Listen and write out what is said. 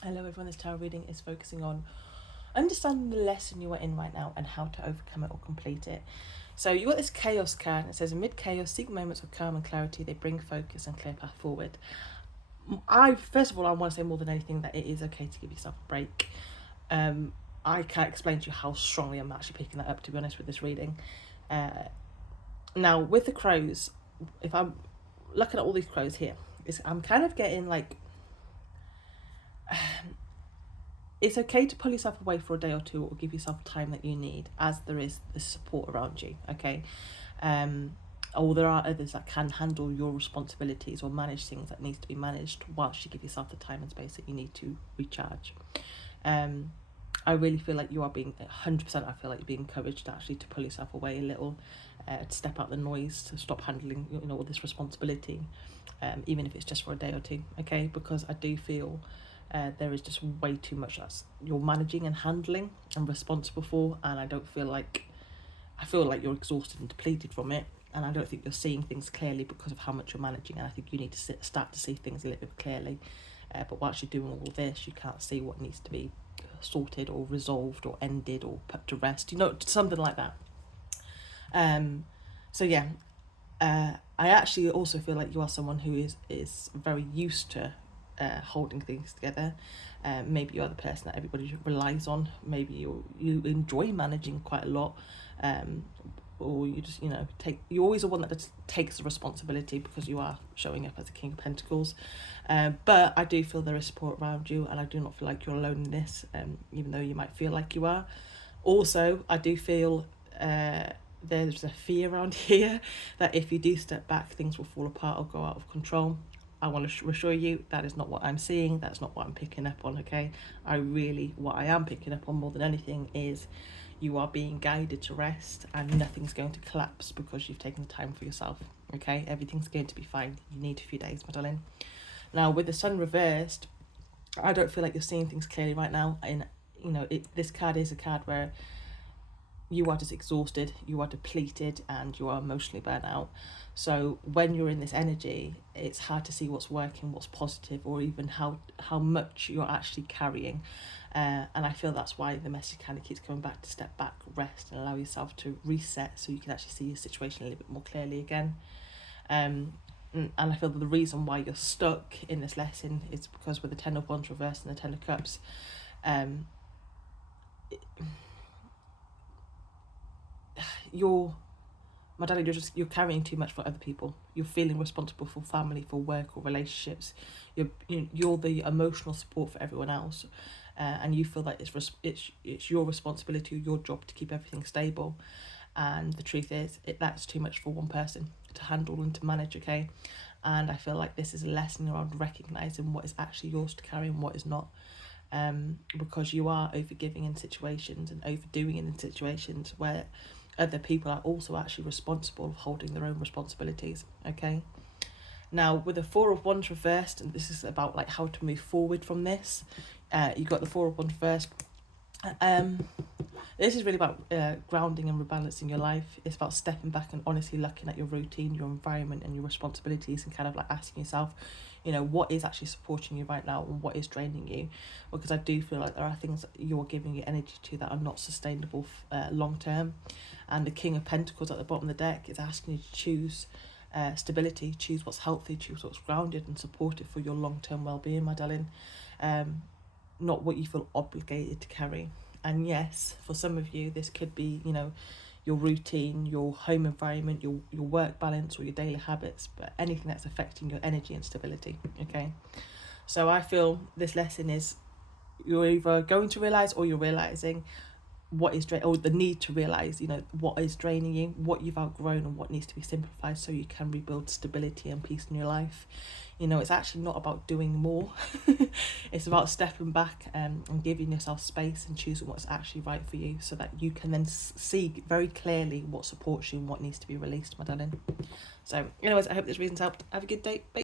Hello everyone, this tarot reading is focusing on understanding the lesson you are in right now and how to overcome it or complete it. So you got this chaos card, and it says, amid chaos, seek moments of calm and clarity. They bring focus and clear path forward. First of all, I want to say more than anything that it is okay to give yourself a break. I can't explain to you how strongly I'm actually picking that up, to be honest, with this reading. Now, with the crows, if I'm looking at all these crows here, I'm kind of getting like, it's okay to pull yourself away for a day or two, or give yourself time that you need, as there is the support around you, okay? Or there are others that can handle your responsibilities or manage things that needs to be managed, whilst you give yourself the time and space that you need to recharge. I really feel like you are being 100%, I feel like you're being encouraged actually to pull yourself away a little, to step out the noise, to stop handling, all this responsibility, even if it's just for a day or two, okay? Because I do feel there is just way too much that you're managing and handling and responsible for, and I feel like you're exhausted and depleted from it, and I don't think you're seeing things clearly because of how much you're managing, and I think you need to start to see things a little bit clearly. But whilst you're doing all this, you can't see what needs to be sorted or resolved or ended or put to rest, something like that. So yeah, I actually also feel like you are someone who is very used to holding things together. Maybe you're the person that everybody relies on. Maybe you enjoy managing quite a lot, or you just you're always the one that just takes the responsibility because you are showing up as a King of Pentacles. But I do feel there is support around you, and I do not feel like you're alone in this, even though you might feel like you are. Also, I do feel there's a fear around here that if you do step back, things will fall apart or go out of control. I want to reassure you that is not what I'm seeing. That's not what I'm picking up on, okay? What I am picking up on more than anything is you are being guided to rest, and nothing's going to collapse because you've taken the time for yourself, okay? Everything's going to be fine. You need a few days, my darling. Now, with the sun reversed, I don't feel like you're seeing things clearly right now. And, this card is a card where you are just exhausted, you are depleted, and you are emotionally burnt out. So when you're in this energy, it's hard to see what's working, what's positive, or even how much you're actually carrying. And I feel that's why the message kind of keeps coming back to step back, rest, and allow yourself to reset so you can actually see your situation a little bit more clearly again. And I feel that the reason why you're stuck in this lesson is because with the Ten of Wands reversed and the Ten of Cups, you're my darling, you're carrying too much for other people. You're feeling responsible for family, for work, or relationships. You're the emotional support for everyone else, and you feel that it's your responsibility, your job to keep everything stable. And the truth is, that's too much for one person to handle and to manage. Okay, and I feel like this is a lesson around recognizing what is actually yours to carry and what is not. Because you are overgiving in situations and overdoing it in situations where other people are also actually responsible for holding their own responsibilities, okay? Now, with the Four of Wands reversed, and this is about like how to move forward from this, you've got the Four of Wands reversed. This is really about grounding and rebalancing your life. It's about stepping back and honestly looking at your routine, your environment, and your responsibilities, and kind of like asking yourself, what is actually supporting you right now and what is draining you. Because I do feel like there are things that you're giving your energy to that are not sustainable long term. And the King of Pentacles at the bottom of the deck is asking you to choose stability, choose what's healthy, choose what's grounded and supportive for your long-term well-being, my darling. Not what you feel obligated to carry. And yes, for some of you, this could be, your routine, your home environment, your work balance, or your daily habits, but anything that's affecting your energy and stability, okay? So I feel this lesson is you're either going to realise or you're realising what is or the need to realise, what is draining you, what you've outgrown, and what needs to be simplified so you can rebuild stability and peace in your life. It's actually not about doing more. It's about stepping back and giving yourself space and choosing what's actually right for you, so that you can then see very clearly what supports you and what needs to be released, my darling. So anyways, I hope this reason's helped. Have a good day. Bye.